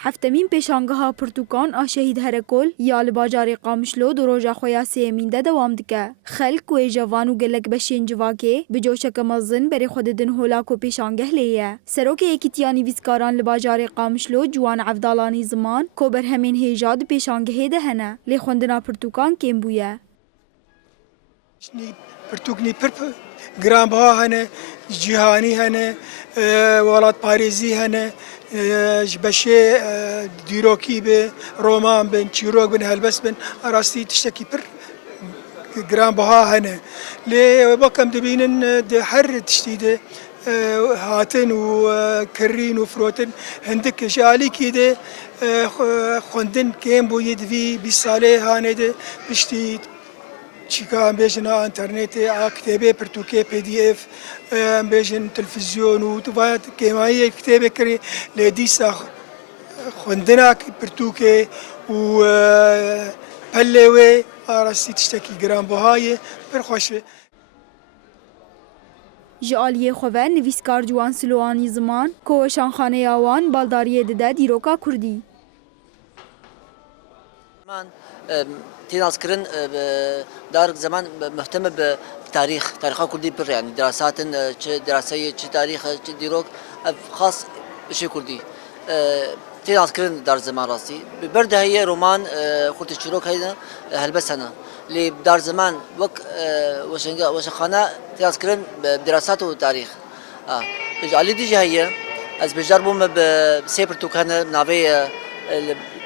هفتمین پیشانگها پرتوکان آ شهید هرکل یا لباجاری قامشلو دو روژا خویا سیمینده دوام دکه. خلق و جوان و گلک بشین جواکه بجوشک مزن بری خود دن هولاک و پیشانگه لیه. سروک ایکیتیانی ویسکاران لباجاری قامشلو جوان عفدالانی زمان کو بر همین هیجاد پیشانگه ده هنه. لی خوندنا پرتوکان کم بویه. پرتوکنی گرام ها هنه جهانی هنه ولات پاریزی هنه بشه دیروکی به رومان بن چیروک بن هلبس بن راستی تشتكي پر گرام ها هنه لی وكم دبینن ده حر تشتيده هاتن وكرين وفروتن هندك شالي كده خوندن كيم بو يدفي بيسالي هانه ده بشتي چیکار بیشن اینترنت کتابی پرتوکه PDF بیشن تلویزیون و تو باید کمایی کتابی کری لدیسا خوندنا پرتوکه و پلوی آراستی تشتکی گرام بهای برخوشه. جالیه خواه نویسکار جوان سلوانی زمان کوشان خانه آوان بالداری دده دیروکا کردی. من تناس كرن دار زمان مهتم بتاريخ كردي بر يعني دراسات دراسية تاريخ ديروك خاص بشي كردي تناس كرن دار زمان راسي ببرده هي رومان خورت الشروك هيدا هلبس هنا اللي دار زمان وك وشخانة تناس كرن بدراسات وتاريخ على دي هي از بجربهم بسيبرتو كان نافي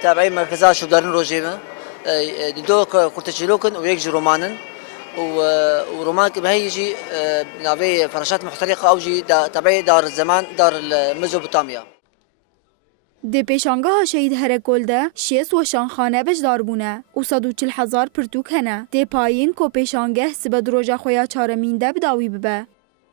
تابعي مركزات شو دارن روجيما دو كورتشيلوكن ويجي رومانن ورومان بهيجي نافي فراشات محترقة أو جي تابعي دار الزمان دار ميزوبوتاميا. دی پیشانگاه شهید هرکل ده شیس و شانخانه بجدار بونه و 140,000 پرتوک هنه. دی پایین کو پیشانگه سبد روژا خویا چارمین ده بداوی ببه.